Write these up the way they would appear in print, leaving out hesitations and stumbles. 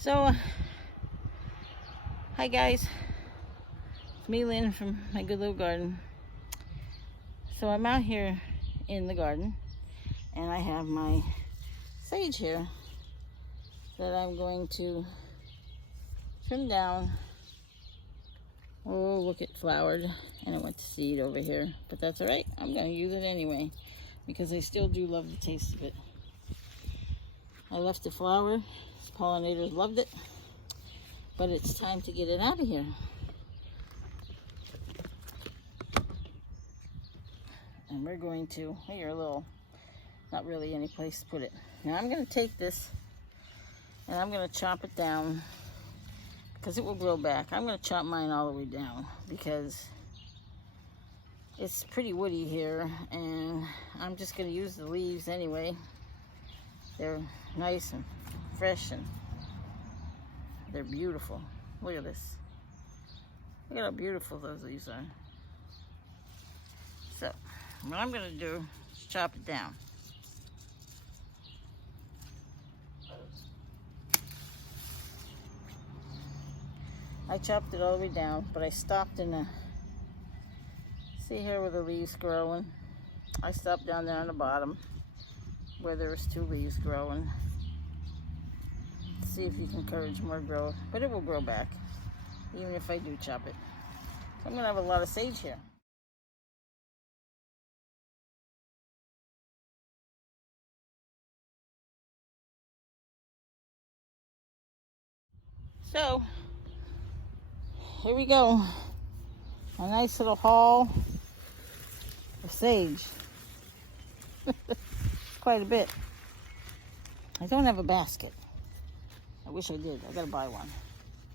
So, hi guys, it's me, Lynn, from my good little garden. So I'm out here in the garden, and I have my sage here that I'm going to trim down. Oh, look, it flowered, and it went to seed over here, but that's all right. I'm going to use it anyway, because I still do love the taste of it. I left it flower. Pollinators loved it, but it's time to get it out of here. And we're going to, here, a little, not really any place to put it. Now I'm going to take this and I'm going to chop it down because it will grow back. I'm going to chop mine all the way down because it's pretty woody here, and I'm just going to use the leaves anyway. They're nice and fresh, and they're beautiful. Look at this. Look at how beautiful those leaves are. So, what I'm going to do is chop it down. I chopped it all the way down, but I stopped in a, see here where the leaves growing? I stopped down there on the bottom where there was 2 leaves growing. See if you can encourage more growth, but it will grow back even if I do chop it. So I'm going to have a lot of sage here. So here we go, a nice little haul of sage. Quite a bit. I don't have a basket. I wish I did. I gotta buy one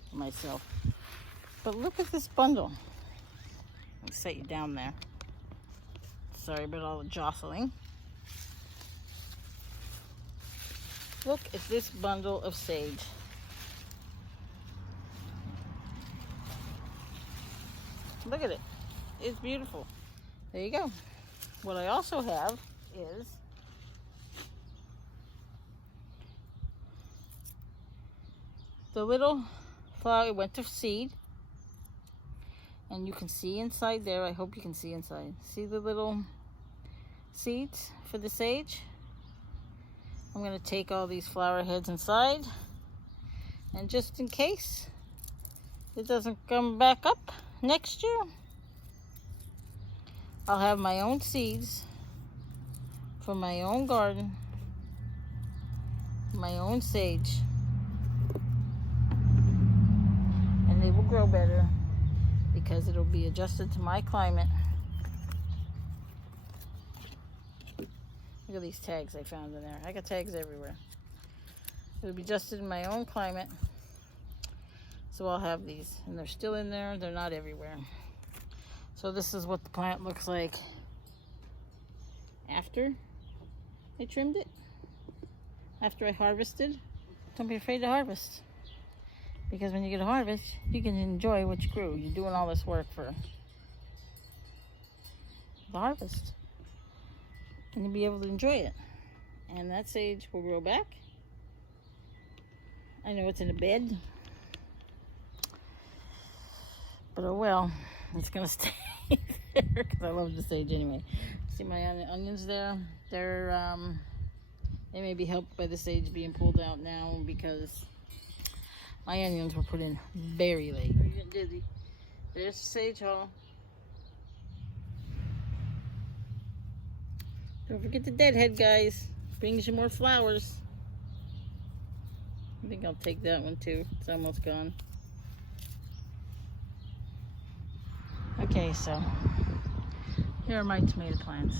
for myself. But look at this bundle. Let me set you down there. Sorry about all the jostling. Look at this bundle of sage. Look at it. It's beautiful. There you go. What I also have is the little flower. It went to seed, and you can see inside there. I hope you can see inside. See the little seeds for the sage? I'm going to take all these flower heads inside, and just in case it doesn't come back up next year, I'll have my own seeds for my own garden, my own sage, and they will grow better because it'll be adjusted to my climate. Look at these tags I found in there. I got tags everywhere. It'll be adjusted in my own climate, so I'll have these, and they're still in there. They're not everywhere. So this is what the plant looks like after I trimmed it, after I harvested. Don't be afraid to harvest, because when you get a harvest, you can enjoy what you grew. You're doing all this work for the harvest, and you'll be able to enjoy it. And that sage will grow back. I know it's in a bed, but oh well, it's gonna stay there because I love the sage anyway. See my onions there? They may be helped by the sage being pulled out now because my onions were put in very late. You're getting dizzy. There's the sage haul. Don't forget the deadhead, guys. Brings you more flowers. I think I'll take that one too. It's almost gone. Okay, so here are my tomato plants.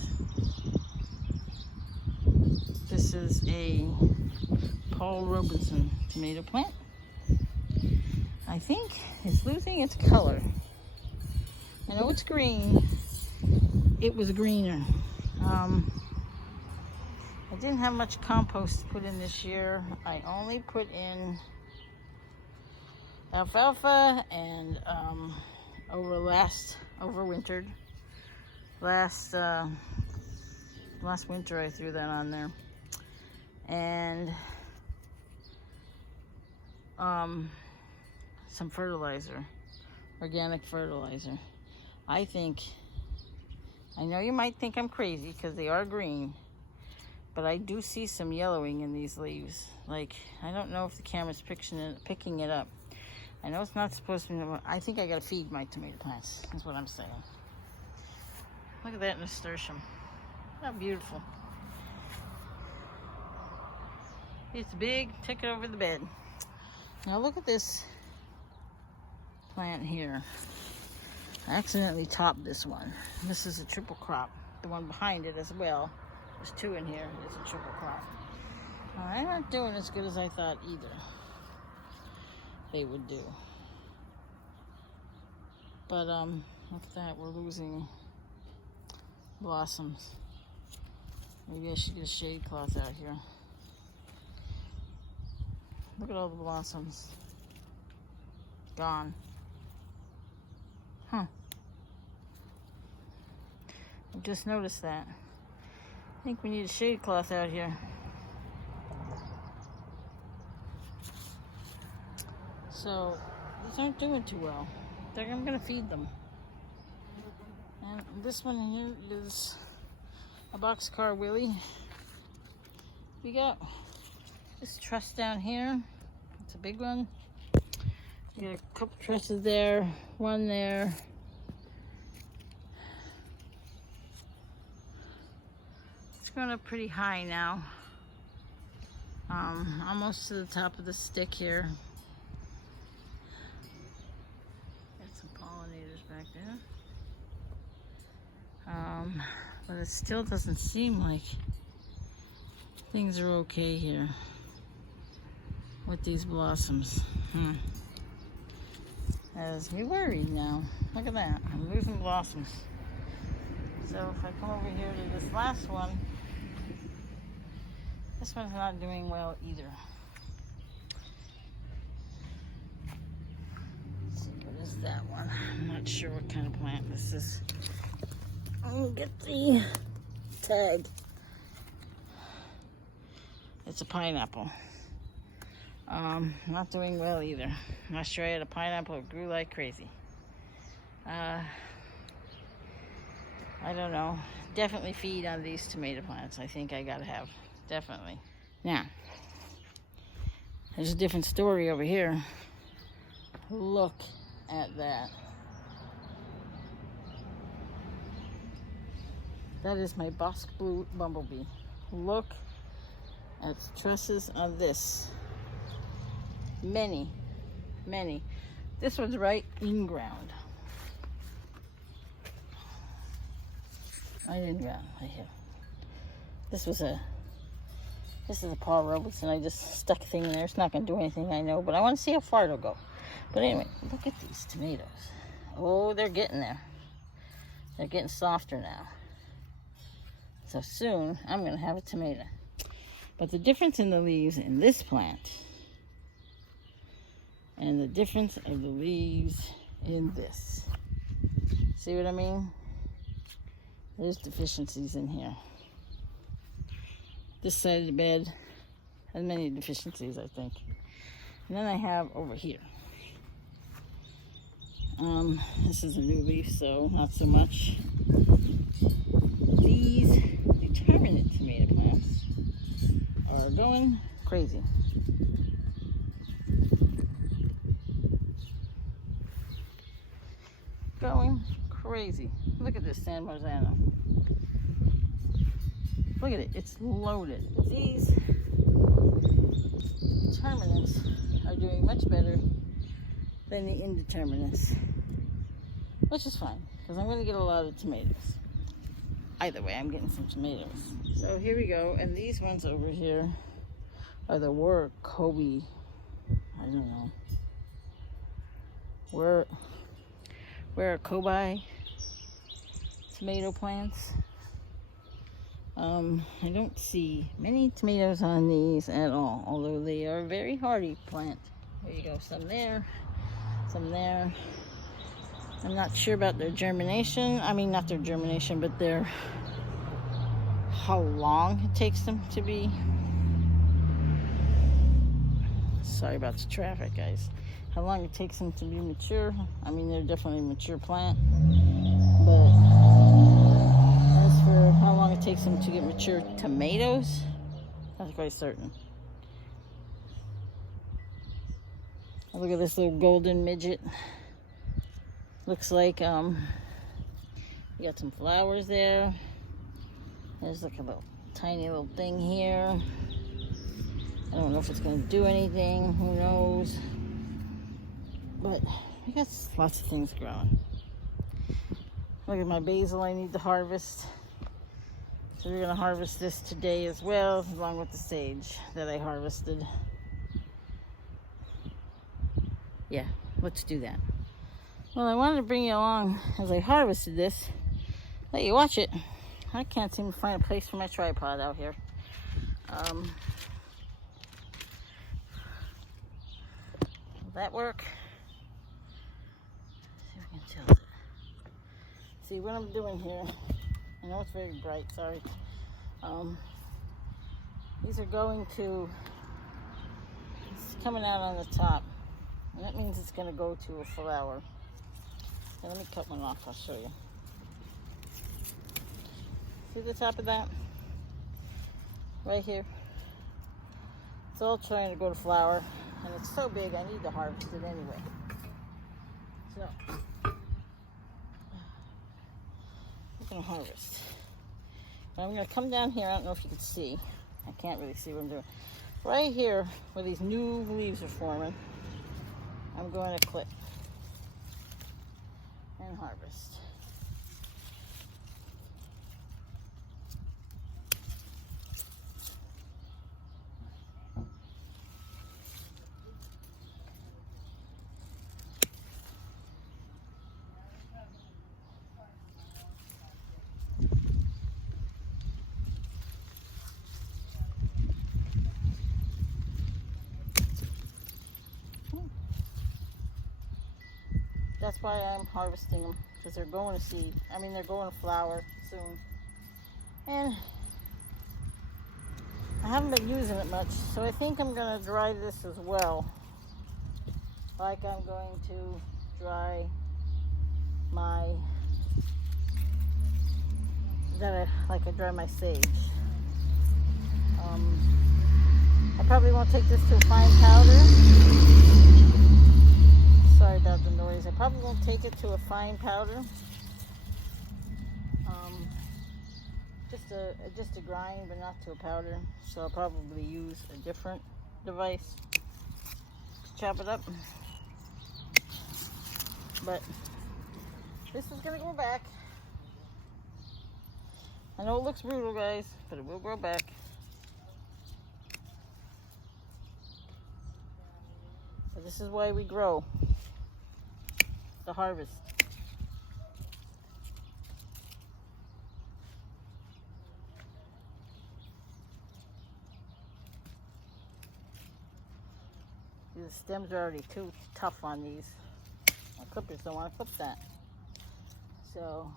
This is a Paul Robeson tomato plant. I think it's losing its color. I know it's green. It was greener. I didn't have much compost to put in this year. I only put in alfalfa and overwintered. Last winter I threw that on there. And some fertilizer, organic fertilizer. I know you might think I'm crazy because they are green, but I do see some yellowing in these leaves. Like, I don't know if the camera's picking it up. I know it's not supposed to be. I think I gotta feed my tomato plants. That's what I'm saying. Look at that nasturtium. How beautiful. It's big. Take it over the bed. Now look at this plant here. I accidentally topped this one. This is a triple crop. The one behind it as well. There's two in here. It's a triple crop. I'm not doing as good as I thought either they would do. But look at that. We're losing blossoms. Maybe I should get a shade cloth out here. Look at all the blossoms. Gone. Huh. I just noticed that. I think we need a shade cloth out here. So, these aren't doing too well. I'm gonna feed them. And this one here is a boxcar willy. We got this truss down here. It's a big one. We got a couple trusses there, one there. It's going up pretty high now. Almost to the top of the stick here. Got some pollinators back there. But it still doesn't seem like things are okay here with these blossoms. Has me worried now. Look at that. I'm losing blossoms. So if I come over here to this last one, this one's not doing well either. Let's see, what is that one? I'm not sure what kind of plant this is. I'll get the tag. It's a pineapple. Not doing well either. Not sure I had a pineapple. It grew like crazy. I don't know. Definitely feed on these tomato plants. I think I gotta have. Definitely. Now, there's a different story over here. Look at that. That is my Bosque Blue bumblebee. Look at the trusses on this. Many. This one's right in ground. Right in ground, right here. This is a Paul Robeson. I just stuck a thing in there. It's not going to do anything, I know, but I want to see how far it'll go. But anyway, look at these tomatoes. Oh, they're getting there. They're getting softer now. So soon, I'm going to have a tomato. But the difference in the leaves in this plant and the difference of the leaves in this. See what I mean? There's deficiencies in here. This side of the bed has many deficiencies, I think. And then I have over here. This is a new leaf, so not so much. These determinate tomato plants are going crazy. Going crazy. Look at this San Marzano. Look at it. It's loaded. These determinants are doing much better than the indeterminates, which is fine because I'm going to get a lot of tomatoes. Either way, I'm getting some tomatoes. So here we go. And these ones over here are the Kobe. I don't know. Where are Kobe tomato plants? I don't see many tomatoes on these at all, although they are a very hardy plant. There you go, some there, some there. I'm not sure about their germination. I mean, not their germination, but how long it takes them to be Sorry about the traffic, guys. How long it takes them to be mature. I mean, they're definitely a mature plant. But as for how long it takes them to get mature tomatoes, not quite certain. Look at this little golden midget. Looks like you got some flowers there. There's like a little tiny little thing here. I don't know if it's going to do anything. Who knows? But we got lots of things growing. Look at my basil I need to harvest. So we're going to harvest this today as well, along with the sage that I harvested. Yeah, let's do that. Well, I wanted to bring you along as I harvested this. Let you watch it. I can't seem to find a place for my tripod out here. Will that work? See if I can tilt it. See what I'm doing here. I know it's very bright, sorry. These are going to, it's coming out on the top. And that means it's going to go to a flower. So let me cut one off, I'll show you. See the top of that? Right here. It's all trying to go to flower. And it's so big, I need to harvest it anyway. So, we're going to harvest. But I'm going to come down here, I don't know if you can see. I can't really see what I'm doing. Right here, where these new leaves are forming, I'm going to clip and harvest. That's why I'm harvesting them, because they're going to seed. I mean, they're going to flower soon. And I haven't been using it much, so I think I'm going to dry this as well. Like I'm going to dry my, like I dry my sage. I probably won't take this to a fine powder. Sorry about the noise. I probably won't take it to a fine powder. Just a grind, but not to a powder. So I'll probably use a different device to chop it up. But this is gonna go back. I know it looks brutal, guys, but it will grow back. But this is why we grow. The harvest. The stems are already too tough on these. My clippers don't want to clip that. So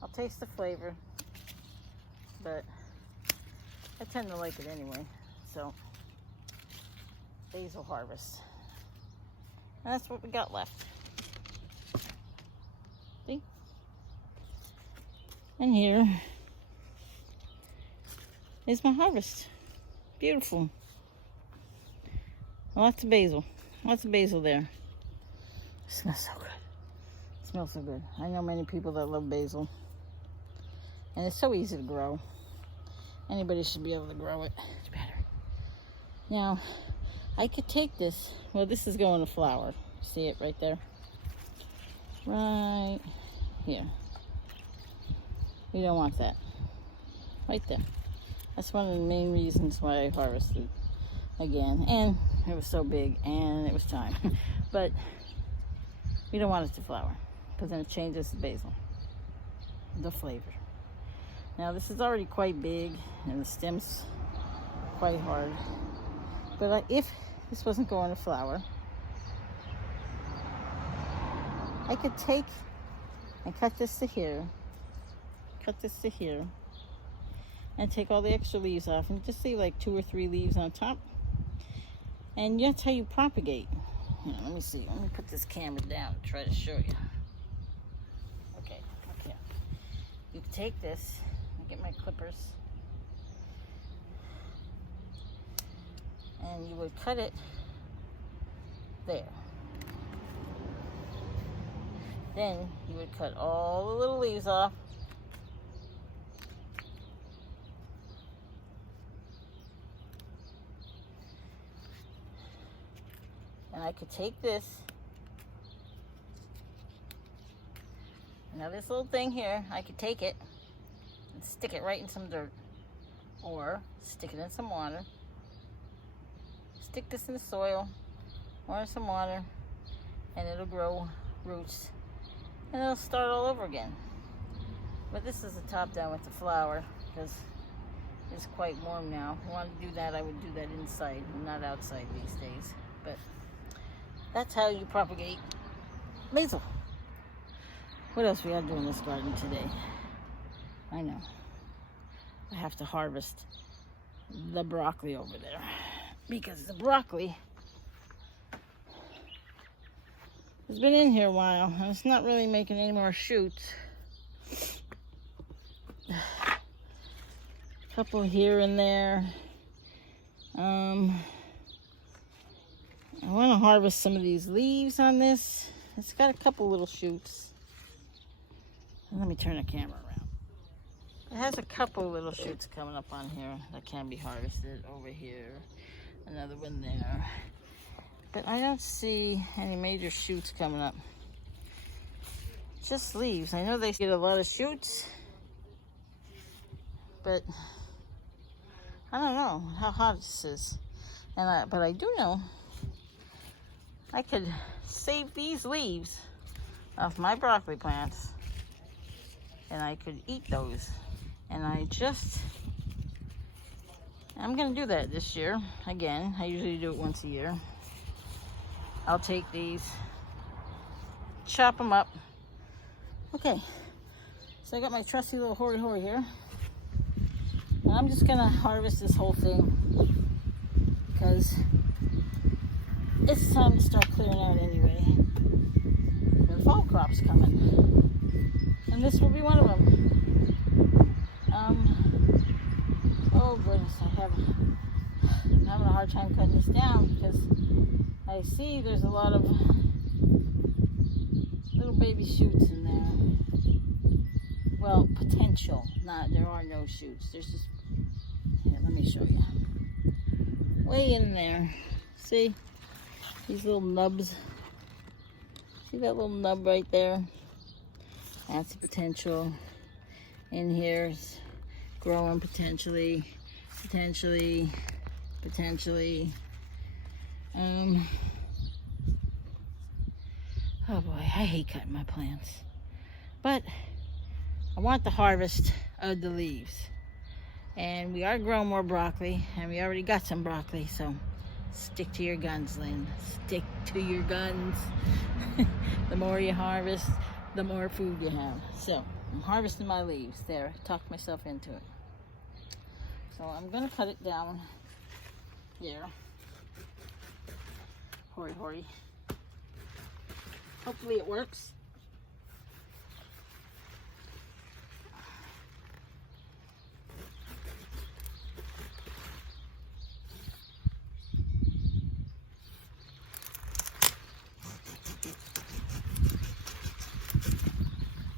I'll taste the flavor, but I tend to like it anyway. So Basil Harvest. And that's what we got left. See? And here is my harvest. Beautiful. Lots of basil. Lots of basil there. It smells so good. It smells so good. I know many people that love basil. And it's so easy to grow. Anybody should be able to grow it. It's better. Now, I could take this. Well, this is going to flower. See it right there? Right here. We don't want that. Right there. That's one of the main reasons why I harvested again. And it was so big and it was time. But we don't want it to flower, because then it changes the basil, the flavor. Now this is already quite big and the stem's quite hard. But if this wasn't going to flower, I could take and cut this to here, and take all the extra leaves off and just leave like 2 or 3 leaves on top. And that's how you propagate. Here, let me see. Let me put this camera down and try to show you. Okay. You take this, get my clippers, and you would cut it there. Then you would cut all the little leaves off. And I could take this, now this little thing here, I could take it and stick it right in some dirt, or stick it in some water. Stick this in the soil or in some water, and it'll grow roots, and it'll start all over again. But this is the top down with the flower, because it's quite warm now. If I wanted to do that, I would do that inside, not outside these days. But that's how you propagate basil. What else we gotta do in this garden today? I know. I have to harvest the broccoli over there, because the broccoli has been in here a while and it's not really making any more shoots. A couple here and there. I want to harvest some of these leaves on this. It's got a couple little shoots. Let me turn the camera around. It has a couple little shoots coming up on here that can be harvested. Over here, another one there. But I don't see any major shoots coming up. Just leaves. I know they get a lot of shoots, but I don't know how hot this is. But I do know I could save these leaves off my broccoli plants, and I could eat those. And I'm gonna do that this year again. I usually do it once a year. I'll take these, chop them up. Okay, so I got my trusty little hory here, and I'm just gonna harvest this whole thing because it's time to start clearing out anyway. The fall crop's coming, and this will be one of them. Oh goodness, I'm having a hard time cutting this down because I see there's a lot of little baby shoots in there. Well, potential. There are no shoots. There's just, here, let me show you. Way in there. See? These little nubs. See that little nub right there? That's a potential. In here is growing potentially. Oh boy, I hate cutting my plants. But I want the harvest of the leaves. And we are growing more broccoli, and we already got some broccoli, so stick to your guns, Lynn. Stick to your guns. The more you harvest, the more food you have. So I'm harvesting my leaves. There, I talked myself into it. So I'm gonna cut it down here. Hory. Hopefully it works.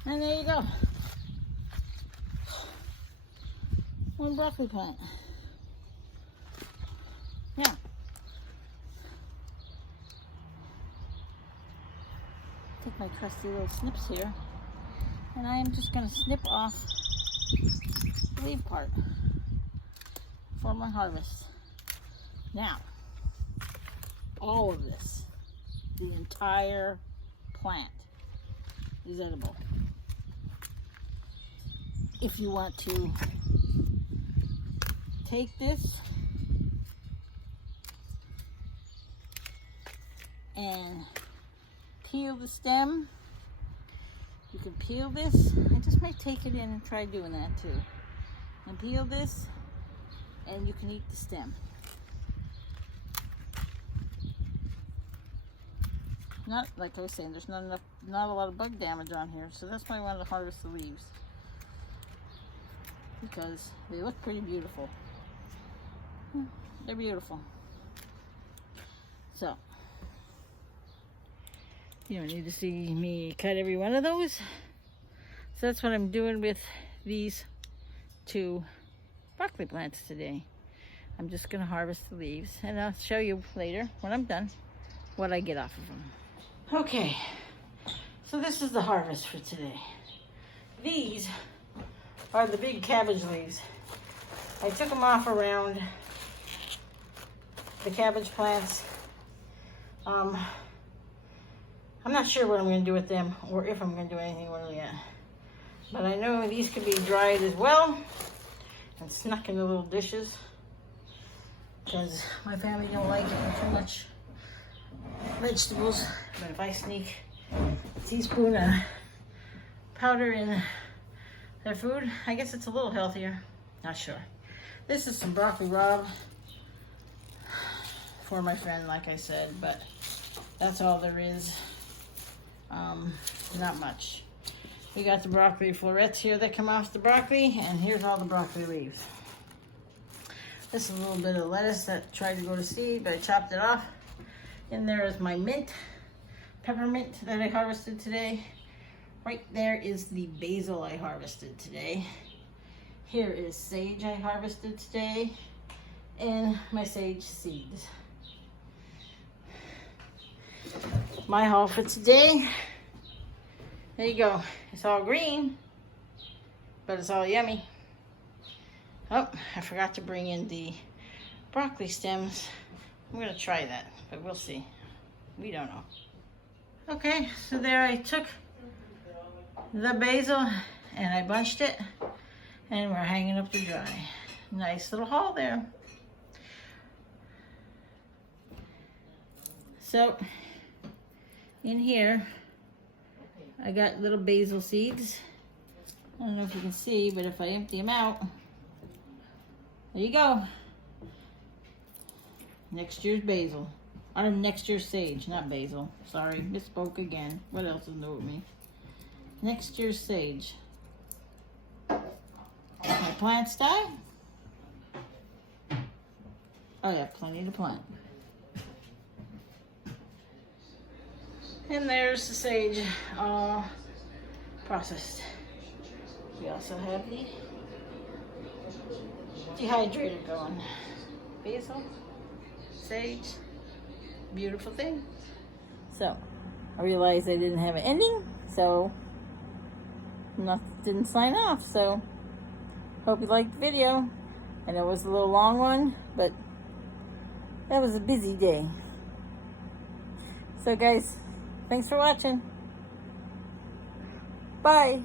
And there you go. One broccoli plant. Yeah. Take my trusty little snips here, and I am just going to snip off the leaf part for my harvest. Now, all of this, the entire plant, is edible. If you want to take this and peel the stem, you can peel this. I just might take it in and try doing that too. And peel this, and you can eat the stem. not, like I was saying, there's not a lot of bug damage on here. So that's why I wanted to harvest the leaves, because they look pretty beautiful. They're beautiful. So you don't need to see me cut every one of those. So that's what I'm doing with these 2 broccoli plants today. I'm just going to harvest the leaves, and I'll show you later when I'm done what I get off of them. Okay, so this is the harvest for today. These are the big cabbage leaves. I took them off around the cabbage plants. I'm not sure what I'm going to do with them, or if I'm going to do anything with them yet. But I know these could be dried as well and snuck into little dishes, because my family don't like too much vegetables. But if I sneak a teaspoon of powder in their food, I guess it's a little healthier. Not sure. This is some broccoli rabe for my friend, like I said, but that's all there is. Not much. We got the broccoli florets here that come off the broccoli, and here's all the broccoli leaves. This is a little bit of lettuce that tried to go to seed, but I chopped it off. And there is my mint, peppermint that I harvested today. Right there is the basil I harvested today. Here is sage I harvested today, and my sage seeds. My haul for today. There you go. It's all green, but it's all yummy. Oh, I forgot to bring in the broccoli stems. I'm gonna try that, but we'll see. We don't know. Okay, so there I took the basil and I bunched it, and we're hanging up to dry. Nice little haul there. So in here I got little basil seeds. I don't know if you can see, but if I empty them out, there you go. Next year's basil. Or next year's sage, not basil. Sorry, misspoke again. What else is new with me? Next year's sage. My plants die? Oh yeah, plenty to plant. And there's the sage all processed. We also have the dehydrator going. Basil, sage, beautiful thing. So I realized I didn't have an ending, so didn't sign off. So hope you liked the video. I know it was a little long one, but that was a busy day. So guys, thanks for watching. Bye.